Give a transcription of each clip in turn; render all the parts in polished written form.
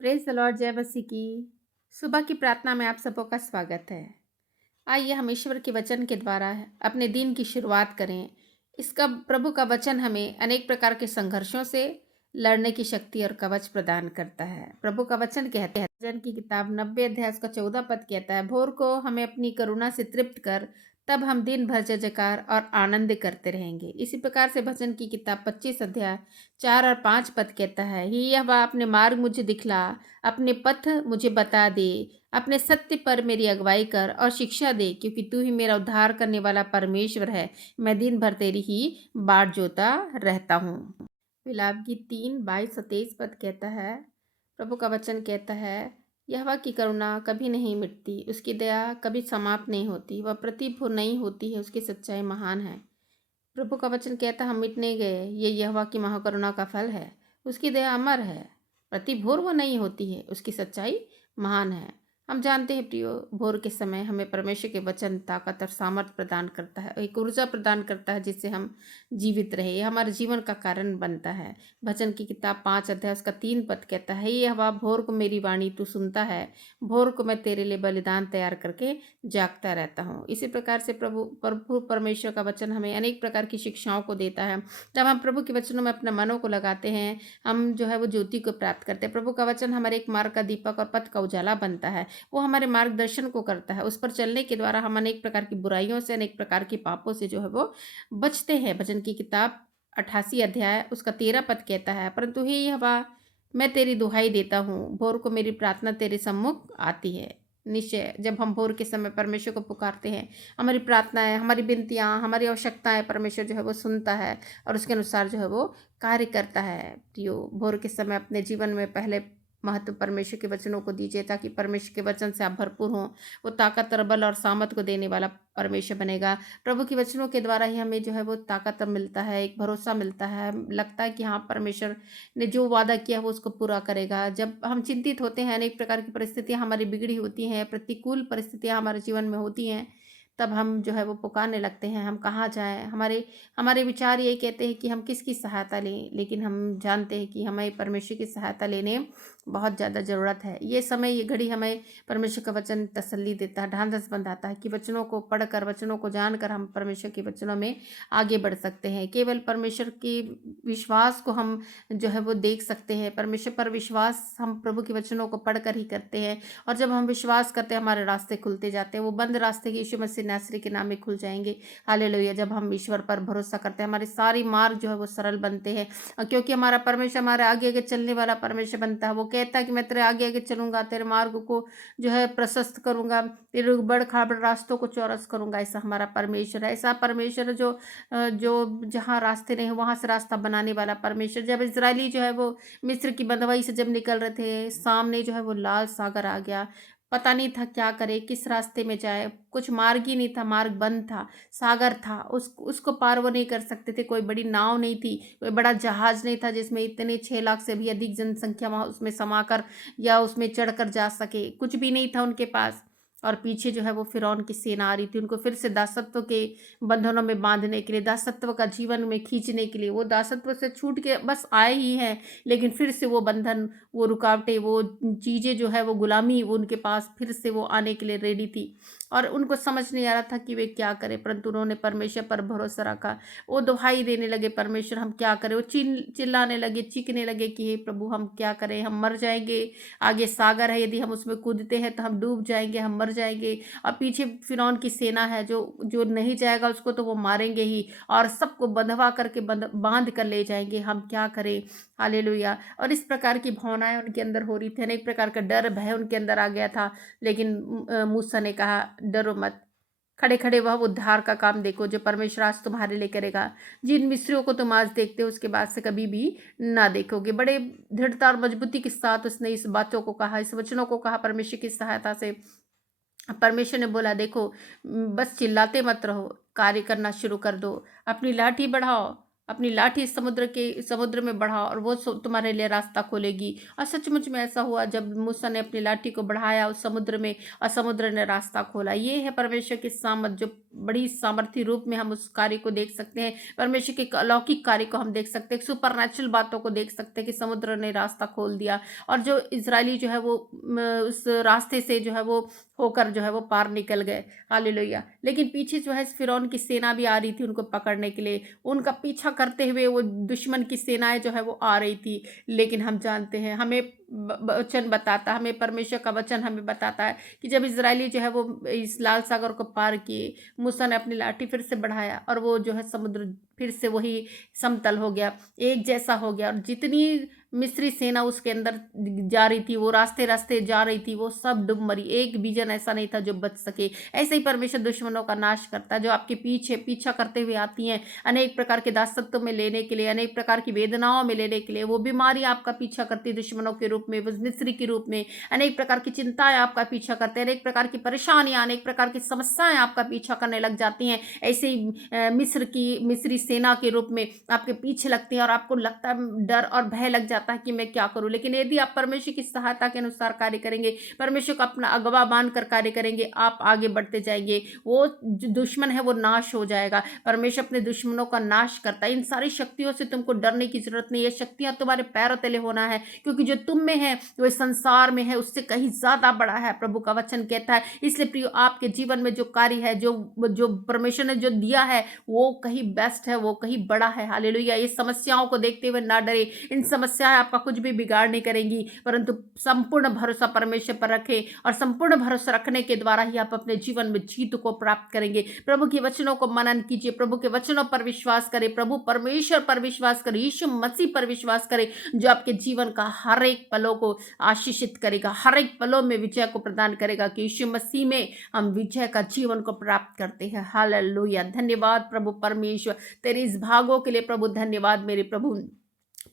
Praise the Lord, जय मसीह की। सुबह की प्रार्थना में आप सबों का स्वागत है। आइए हम ईश्वर के वचन के द्वारा अपने दिन की शुरुआत करें। इसका प्रभु का वचन हमें अनेक प्रकार के संघर्षों से लड़ने की शक्ति और कवच प्रदान करता है। प्रभु का वचन कहते हैं, भजन की किताब 90 अध्याय उसका 14 पद कहता है, भोर को हमें अपनी करुणा से तृप्त कर, तब हम दिन भर जय जयकार और आनंद करते रहेंगे। इसी प्रकार से भजन की किताब 25 अध्याय 4 और 5 पद कहता है, ही यहोवा अपने मार्ग मुझे दिखला, अपने पथ मुझे बता दे, अपने सत्य पर मेरी अगुवाई कर और शिक्षा दे, क्योंकि तू ही मेरा उद्धार करने वाला परमेश्वर है। मैं दिन भर तेरी ही बाट जोता रहता हूँ। विलाप गीत 3:22-23 पद कहता है, प्रभु का वचन कहता है, यहोवा की करुणा कभी नहीं मिटती, उसकी दया कभी समाप्त नहीं होती, वह प्रतिभूर नहीं होती है, उसकी सच्चाई महान है। प्रभु का वचन कहता, हम मिट नहीं गए, ये यहोवा की महाकरुणा का फल है, उसकी दया अमर है, प्रति भोर वो नहीं होती है, उसकी सच्चाई महान है। हम जानते हैं प्रियो, भोर के समय हमें परमेश्वर के वचन ताकत और सामर्थ प्रदान करता है, एक ऊर्जा प्रदान करता है जिससे हम जीवित रहे, ये हमारे जीवन का कारण बनता है। भजन की किताब 5 अध्याय उसका 3 पद कहता है, ये हवा भोर को मेरी वाणी तू सुनता है, भोर को मैं तेरे लिए बलिदान तैयार करके जागता रहता हूँ। इसी प्रकार से प्रभु परमेश्वर का वचन हमें अनेक प्रकार की शिक्षाओं को देता है। जब हम प्रभु के वचनों में अपने मनों को लगाते हैं, हम जो है वो ज्योति को प्राप्त करते हैं। प्रभु का वचन हमारे एक मार्ग का दीपक और पथ का उजाला बनता है, वो हमारे मार्गदर्शन को करता है। उस पर चलने के द्वारा हम अनेक प्रकार की बुराइयों से, अनेक प्रकार के पापों से जो है वो बचते हैं। भजन की किताब 88 अध्याय उसका 13 पद कहता है, परंतु हे यहोवा, मैं तेरी दुहाई देता हूँ, भोर को मेरी प्रार्थना तेरे सम्मुख आती है। निश्चय जब हम भोर के समय परमेश्वर को पुकारते हैं, हमारी प्रार्थनाएं, हमारी विनतियाँ, हमारी आवश्यकताएं परमेश्वर जो है वो सुनता है और उसके अनुसार जो है वो कार्य करता है। प्रियो, भोर के समय अपने जीवन में पहले महत्व परमेश्वर के वचनों को दीजिए, ताकि परमेश्वर के वचन से आप भरपूर हों। वो ताकत और बल और सामर्थ को देने वाला परमेश्वर बनेगा। प्रभु के वचनों के द्वारा ही हमें जो है वो ताकत मिलता है, एक भरोसा मिलता है, लगता है कि हाँ, परमेश्वर ने जो वादा किया वो उसको पूरा करेगा। जब हम चिंतित होते हैं, अनेक प्रकार की परिस्थितियाँ हमारी बिगड़ी होती हैं, प्रतिकूल परिस्थितियाँ हमारे जीवन में होती हैं, तब हम जो है वो पुकारने लगते हैं, हम कहाँ जाएँ? हमारे हमारे विचार ये कहते हैं कि हम किसकी सहायता लें, लेकिन हम जानते हैं कि हमें परमेश्वर की सहायता लेने बहुत ज़्यादा ज़रूरत है। ये समय, ये घड़ी हमें परमेश्वर का वचन तसल्ली देता है, ढांढस बंधाता है कि वचनों को पढ़कर, वचनों को जानकर हम परमेश्वर के वचनों में आगे बढ़ सकते हैं। केवल परमेश्वर के विश्वास को हम जो है वो देख सकते हैं। परमेश्वर पर विश्वास हम प्रभु के वचनों को पढ़कर ही करते हैं, और जब हम विश्वास करते हैं, हमारे रास्ते खुलते जाते हैं। वो बंद रास्ते यीशु मसीह नासरी के नाम में खुल जाएंगे। हालेलुया। जब हम ईश्वर पर भरोसा करते हैं, हमारे सारी मार्ग जो है वो सरल बनते हैं, क्योंकि हमारा परमेश्वर हमारे आगे आगे चलने वाला परमेश्वर बनता है। वो कहता है कि मैं तेरे आगे आगे चलूंगा, तेरे मार्ग को जो है प्रशस्त करूंगा, तेरे बड़ खाबड़ रास्तों को चौरस करूंगा। ऐसा हमारा परमेश्वर है। ऐसा परमेश्वर जो जहाँ रास्ते नहीं, वहाँ से रास्ता बनाने वाला परमेश्वर। जब इजरायली जो है वो मिस्र की बंधुआई से जब निकल रहे थे, सामने जो है वो लाल सागर आ गया। पता नहीं था क्या करे, किस रास्ते में जाए, कुछ मार्ग ही नहीं था, मार्ग बंद था, सागर था, उसको पार वो नहीं कर सकते थे। कोई बड़ी नाव नहीं थी, कोई बड़ा जहाज नहीं था जिसमें इतने 6 लाख से भी अधिक जनसंख्या वहाँ उसमें समाकर या उसमें चढ़कर जा सके। कुछ भी नहीं था उनके पास। और पीछे जो है वो फिरौन की सेना आ रही थी, उनको फिर से दासत्व के बंधनों में बांधने के लिए, दासत्व का जीवन में खींचने के लिए। वो दासत्व से छूट के बस आए ही हैं, लेकिन फिर से वो बंधन, वो रुकावटें, वो चीज़ें जो है वो गुलामी, वो उनके पास फिर से वो आने के लिए रेडी थी। और उनको समझ नहीं आ रहा था कि वे क्या करें, परंतु उन्होंने परमेश्वर पर भरोसा रखा। वो दुहाई देने लगे, परमेश्वर हम क्या करें। वो चिल्लाने लगे, चीखने लगे कि हे प्रभु, हम क्या करें, हम मर जाएंगे, आगे सागर है, यदि हम उसमें कूदते हैं तो हम डूब जाएंगे, हम मर जाएंगे। और पीछे फिरौन की सेना है, जो जो नहीं जाएगा उसको तो वो मारेंगे ही, और सबको बंधवा करके बांध कर ले जाएंगे। हम क्या करें। हालेलुया। और इस प्रकार की भावनाएं उनके अंदर हो रही थी, अनेक प्रकार का डर, भय उनके अंदर आ गया था। लेकिन मूसा ने कहा, डरो मत, खड़े खड़े वह उद्धार का काम देखो जो परमेश्वर आज तुम्हारे लिए करेगा। जिन मिस्रियों को तुम आज देखते हो, उसके बाद से कभी भी ना देखोगे। बड़े दृढ़ता और मजबूती के साथ उसने इस बातों को कहा, इस वचनों को कहा परमेश्वर की सहायता से। परमेश्वर ने बोला, देखो, बस चिल्लाते मत रहो, कार्य करना शुरू कर दो, अपनी लाठी बढ़ाओ, अपनी लाठी समुद्र में बढ़ाओ, और वो तुम्हारे लिए रास्ता खोलेगी। और सचमुच में ऐसा हुआ, जब मूसा ने अपनी लाठी को बढ़ाया उस समुद्र में, और समुद्र ने रास्ता खोला। ये है परमेश्वर की सामत, जो बड़ी सामर्थ्य रूप में हम उस कार्य को देख सकते हैं। परमेश्वर के अलौकिक कार्य को हम देख सकते हैं, सुपरनैचुरल बातों को देख सकते हैं कि समुद्र ने रास्ता खोल दिया और जो इजरायली जो है वो उस रास्ते से जो है वो होकर जो है वो पार निकल गए। हालेलुया। लेकिन पीछे जो है फ़िरौन की सेना भी आ रही थी उनको पकड़ने के लिए, उनका पीछा करते हुए वो दुश्मन की सेनाएं जो है वो आ रही थी। लेकिन हम जानते हैं, हमें वचन बताता, हमें परमेश्वर का वचन हमें बताता है कि जब इजरायली जो है वो इस लाल सागर को पार किए, मूसा ने अपनी लाठी फिर से बढ़ाया और वो जो है समुद्र फिर से वही समतल हो गया, एक जैसा हो गया। और जितनी मिस्री सेना उसके अंदर जा रही थी, वो रास्ते रास्ते जा रही थी, वो सब डूब मरी, एक भी जन ऐसा नहीं था जो बच सके। ऐसे ही परमेश्वर दुश्मनों का नाश करता है, जो आपके पीछे पीछा करते हुए आती हैं अनेक प्रकार के दासत्व में लेने के लिए, अनेक प्रकार की वेदनाओं में लेने के लिए। वो बीमारी आपका पीछा करती है दुश्मनों के रूप में, मिस्री के रूप में। अनेक प्रकार की चिंताएं आपका पीछा करते हैं, अनेक प्रकार की परेशानियां, अनेक प्रकार की समस्याएं आपका पीछा करने लग जाती हैं। ऐसे ही मिस्री सेना के रूप में आपके पीछे लगती हैं और आपको लगता है, डर और भय लग जाता है कि मैं क्या करूं। लेकिन यदि आप परमेश्वर की सहायता के अनुसार कार्य करेंगे, परमेश्वर को अपना अगवा मानकर कार्य करेंगे, आप आगे बढ़ते जाएंगे। वो जो दुश्मन है वो नाश हो जाएगा। परमेश्वर अपने दुश्मनों का नाश करता है। इन सारी शक्तियों से तुमको डरने की जरूरत नहीं है। शक्तियां तुम्हारे पैरों तले होना है, क्योंकि जो तुम में है वो संसार में है उससे कहीं ज्यादा बड़ा है, प्रभु का वचन कहता है। इसलिए प्रियो, आपके जीवन में जो कार्य है, जो जो परमेश्वर ने जो दिया है, वो कहीं बेस्ट है, वो कहीं बड़ा है। हालेलुया। ये समस्याओं को देखते हुए ना डरे। इन समस्याएं आपका कुछ भी बिगाड़ नहीं करेंगी, परंतु संपूर्ण भरोसा परमेश्वर पर रखें और संपूर्ण भरोसा रखने के द्वारा ही आप अपने जीवन में जीत को प्राप्त करेंगे। प्रभु के वचनों को मनन कीजिए, प्रभु के वचनों पर विश्वास करें, प्रभु परमेश्वर पर विश्वास करें, यीशु मसीह पर विश्वास करें, जो आपके जीवन का हर एक पलों को आशीषित करेगा, हर एक पलों में विजय को प्रदान करेगा। कि यीशु मसीह में हम विजय का जीवन को प्राप्त करते हैं। हालेलुया। धन्यवाद प्रभु परमेश्वर, तेरे इस भागों के लिए प्रभु धन्यवाद मेरे प्रभु।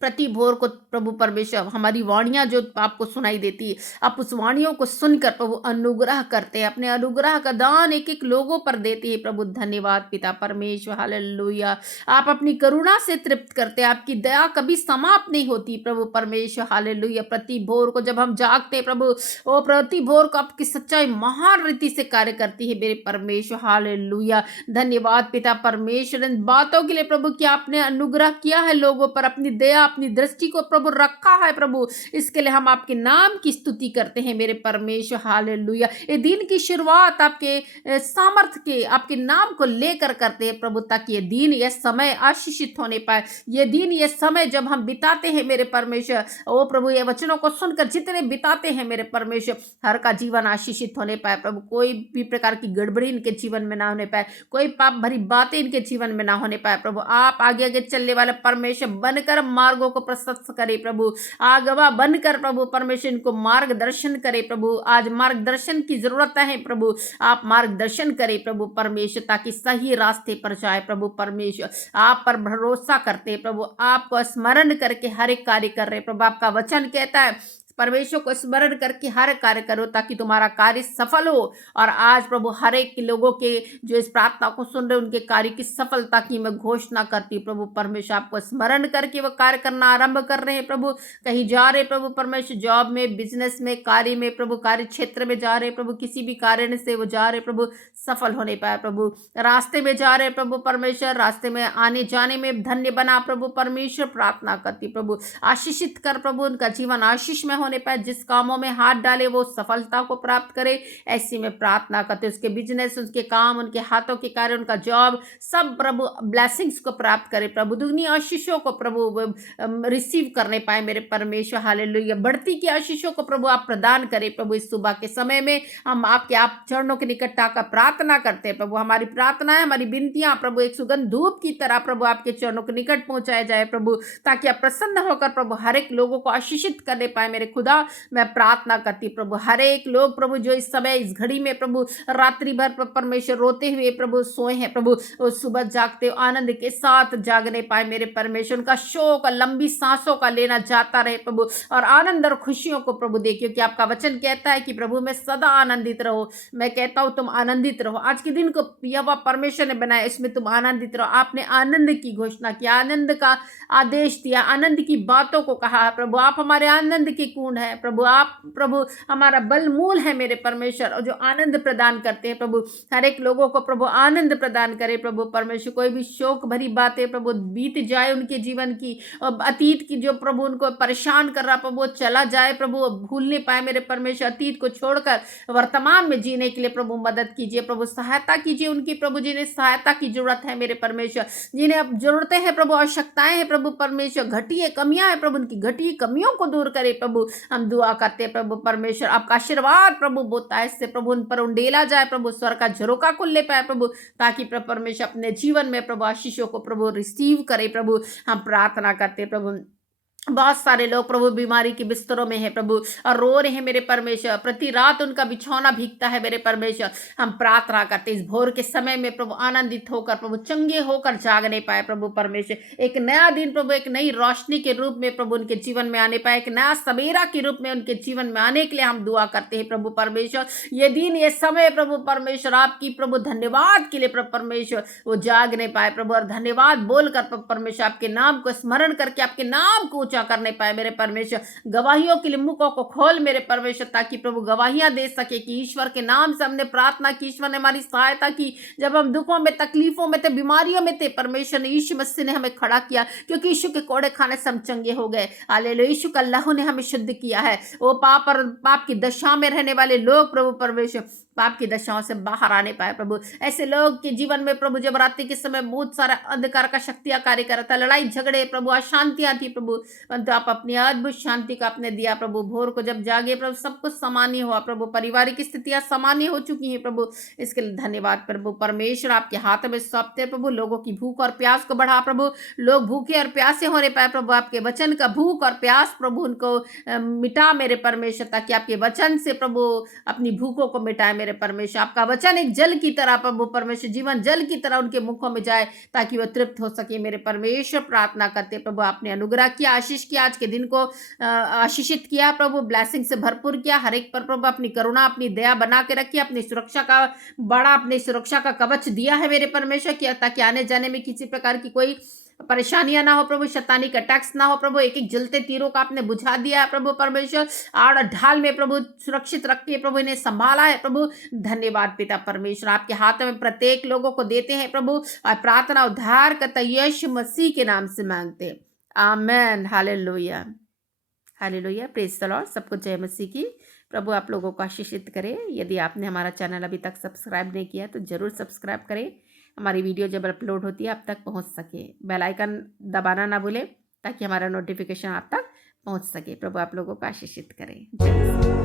प्रति भोर को प्रभु परमेश्वर हमारी वाणियां जो आपको सुनाई देती है, आप उस वाणियों को सुनकर प्रभु अनुग्रह करते हैं, अपने अनुग्रह का दान एक एक लोगों पर देते हैं। प्रभु धन्यवाद पिता परमेश्वर। हालेलुया। आप अपनी करुणा से तृप्त करते हैं, आपकी दया कभी समाप्त नहीं होती प्रभु परमेश्वर। हालेलुया। प्रति भोर को जब हम जागते हैं प्रभु, वो प्रति भोर को आपकी सच्चाई महान रीति से कार्य करती है मेरे परमेश्वर। हालेलुया। धन्यवाद पिता परमेश्वर इन बातों के लिए प्रभु, कि आपने अनुग्रह किया है लोगों पर, अपनी दया अपनी दृष्टि को प्रभु रखा है प्रभु। इसके लिए हम आपके नाम की स्तुति करते हैं मेरे परमेश्वर। हालेलुया। ये दिन की शुरुआत आपके सामर्थ के, आपके नाम को लेकर करते हैं प्रभु, ताकि ये दिन, ये समय आशीषित होने पाए। ये दिन, ये समय जब हम बिताते हैं मेरे परमेश्वर, ओ प्रभु, ये वचनों को सुनकर जितने बिताते हैं मेरे परमेश्वर, हर का जीवन आशीषित होने पाए प्रभु। कोई भी प्रकार की गड़बड़ी इनके जीवन में ना होने पाए, कोई पाप भरी बातें इनके जीवन में ना होने पाए प्रभु। आप आगे आगे चलने वाले परमेश्वर बनकर मार्गों को प्रशस्त करे प्रभु, आगवा बनकर प्रभु परमेश्वर इनको मार्गदर्शन करे प्रभु। आज मार्गदर्शन की जरूरत है प्रभु, आप मार्गदर्शन करें प्रभु परमेश्वर, ताकि सही रास्ते पर जाए प्रभु परमेश्वर। आप पर भरोसा करते प्रभु, आपको स्मरण करके हर एक कार्य कर रहे प्रभु। आपका वचन कहता है परमेश्वर को स्मरण करके हर कार्य करो, ताकि तुम्हारा कार्य सफल हो। और आज प्रभु हर एक लोगों के जो इस प्रार्थना को सुन रहे, उनके कार्य की सफलता की मैं घोषणा करती हूँ प्रभु परमेश्वर। आपको स्मरण करके वो कार्य करना आरंभ कर रहे हैं प्रभु। कहीं जा रहे प्रभु परमेश्वर, जॉब में, बिजनेस में, कार्य में प्रभु, कार्य क्षेत्र में जा रहे प्रभु, किसी भी कारण से वो जा रहे प्रभु, सफल होने पाए प्रभु। रास्ते में जा रहे प्रभु परमेश्वर, रास्ते में आने जाने में धन्य बना प्रभु परमेश्वर। प्रार्थना करती प्रभु, आशीषित कर प्रभु, उनका जीवन आशीष में होने पाए। जिस कामों में हाथ डाले वो सफलता को प्राप्त करे, ऐसी में प्रार्थना करते। उसके बिजनेस, उसके काम, उनके हाथों के कार्य, उनका जॉब, सब प्रभु ब्लेसिंग्स को प्राप्त करे प्रभु। दुगनी आशीषों को प्रभु रिसीव करने पाए मेरे परमेश्वर। हालेलुया। बढ़ती की आशीषों को प्रभु आप प्रदान करें प्रभु। इस सुबह के समय में हम आपके आप चरणों के निकट आकर प्रार्थना करते हैं प्रभु। हमारी प्रार्थनाएं, हमारी विनतियां प्रभु एक सुगंध धूप की तरह प्रभु आपके चरणों के निकट पहुंचाया जाए प्रभु, ताकि आप प्रसन्न होकर प्रभु हर एक लोगों को आशीषित करने पाए मेरे खुदा। मैं प्रार्थना करती प्रभु, हर एक लोग प्रभु जो इस समय इस घड़ी में प्रभु रात्रि भर परमेश्वर रोते हुए प्रभु सोए हैं प्रभु, सुबह जागते आनंद के साथ जागने पाए मेरे परमेश्वर। उनका शोक लंबी सांसों का लेना जाता रहे प्रभु, और आनंद और खुशियों को प्रभु दे, क्योंकि आपका वचन कहता है कि प्रभु मैं सदा आनंदित रहो। मैं कहता हूं तुम आनंदित रहो। आज के दिन को यहोवा परमेश्वर ने बनाया, इसमें तुम आनंदित रहो। आपने आनंद की घोषणा की, आनंद का आदेश दिया, आनंद की बातों को कहा प्रभु। आप हमारे आनंद के शक्तिपूर्ण है प्रभु। आप प्रभु हमारा बल मूल है मेरे परमेश्वर, और जो आनंद प्रदान करते हैं प्रभु। हर एक लोगों को प्रभु आनंद प्रदान करे प्रभु परमेश्वर। कोई भी शोक भरी बातें प्रभु बीत जाए उनके जीवन की, और अतीत की जो प्रभु उनको परेशान कर रहा प्रभु वो चला जाए प्रभु, वो भूल नहीं पाए मेरे परमेश्वर। अतीत को छोड़कर वर्तमान में जीने के लिए प्रभु मदद कीजिए प्रभु, सहायता कीजिए उनकी प्रभु, जिन्हें सहायता की जरूरत है मेरे परमेश्वर, जिन्हें अब जरूरतें हैं प्रभु, आवश्यकताएं हैं प्रभु परमेश्वर, घटिया कमियां हैं प्रभु, उनकी घटिया कमियों को दूर करे प्रभु। हम दुआ करते हैं प्रभु परमेश्वर, आपका आशीर्वाद प्रभु बोता है इससे प्रभु उन पर उंडेला जाए प्रभु, स्वर का झरोका खुल ले पाए प्रभु, ताकि प्रभु परमेश्वर अपने जीवन में प्रभु आशीषों को प्रभु रिसीव करे प्रभु। हम प्रार्थना करते हैं प्रभु। बहुत सारे लोग प्रभु बीमारी के बिस्तरों में है प्रभु, और रो रहे हैं मेरे परमेश्वर, प्रति रात उनका बिछौना भीगता है मेरे परमेश्वर। हम प्रार्थना करते इस भोर के समय में प्रभु आनंदित होकर प्रभु चंगे होकर जागने पाए प्रभु परमेश्वर। एक नया दिन प्रभु एक नई रोशनी के रूप में प्रभु उनके जीवन में आने पाए, एक नया सवेरा के रूप में उनके जीवन में आने के लिए हम दुआ करते हैं प्रभु परमेश्वर। ये दिन ये समय प्रभु परमेश्वर आपकी प्रभु धन्यवाद के लिए प्रभु परमेश्वर वो जागने पाए प्रभु, और धन्यवाद बोलकर प्रभु परमेश्वर आपके नाम को स्मरण करके आपके नाम को करने पाए मेरे परमेश्वर। गवाहियों के लिए मुखों को खोल मेरे परमेश्वर, ताकि प्रभु गवाहियां दे सके कि ईश्वर के नाम से हमने प्रार्थना की, ईश्वर ने हमारी सहायता की। जब हम दुखों में तकलीफों में थे, बीमारियों में थे, परमेश्वर ने यीशु मसीह ने हमें खड़ा किया, क्योंकि यीशु के कोड़े खाने से हम चंगे हो गए। हालेलुया, यीशु का लहू ने हमें शुद्ध किया है। वो पाप की दशा में रहने वाले लोग प्रभु परमेश्वर पाप की दशाओं से बाहर आने पाए प्रभु। ऐसे लोग के जीवन में प्रभु जब रात्रि के समय बहुत सारा अंधकार का शक्तियां कार्य कर रहा था, लड़ाई झगड़े प्रभु, अशांतियां थी प्रभु, परंतु आप अपनी अद्भुत शांति का आपने दिया प्रभु। भोर को जब जागे प्रभु सब कुछ सामान्य हुआ प्रभु, पारिवारिक स्थितियां सामान्य हो चुकी हैं प्रभु। इसके लिए धन्यवाद प्रभु परमेश्वर, आपके हाथ में सौंपते प्रभु। लोगों की भूख और प्यास को बढ़ा प्रभु, लोग भूखे और प्यासे होने पाए प्रभु। आपके वचन का भूख और प्यास प्रभु उनको मिटा मेरे परमेश्वर, ताकि आपके वचन से प्रभु अपनी भूखों को मिटाए मेरे परमेश्वर। आपका वचन एक जल की तरह प्रभु परमेश्वर, जीवन जल की तरह उनके मुखों में जाए, ताकि वह तृप्त हो सके मेरे परमेश्वर। प्रार्थना करते प्रभु आपने अनुग्रह किया, आशीष किया, आज के दिन को आशीषित किया प्रभु, ब्लेसिंग से भरपूर किया। हर एक पर प्रभु अपनी करुणा अपनी दया बना के रखी, अपनी सुरक्षा का बड़ा अपनी सुरक्षा का कवच दिया है मेरे परमेश्वर किया, ताकि आने जाने में किसी प्रकार की कोई परेशानियां ना हो प्रभु, शैतानी का अटैक्स ना हो प्रभु। एक एक जलते तीरों का आपने बुझा दिया है प्रभु परमेश्वर, आड़ ढाल में प्रभु सुरक्षित रख के प्रभु इन्हें संभाला है प्रभु। धन्यवाद पिता परमेश्वर, आपके हाथ में प्रत्येक लोगों को देते हैं प्रभु, और प्रार्थना उद्धार करता यीशु मसीह के नाम से मांगते, amen. Hallelujah, hallelujah, praise the Lord. सबको जय मसीह की। प्रभु आप लोगों को आशीषित करे। यदि आपने हमारा चैनल अभी तक सब्सक्राइब नहीं किया तो जरूर सब्सक्राइब करें, हमारी वीडियो जब अपलोड होती है आप तक पहुंच सके। बेल आइकन दबाना ना भूलें, ताकि हमारा नोटिफिकेशन आप तक पहुंच सके। प्रभु आप लोगों को आशीषित करें। जय मसीह।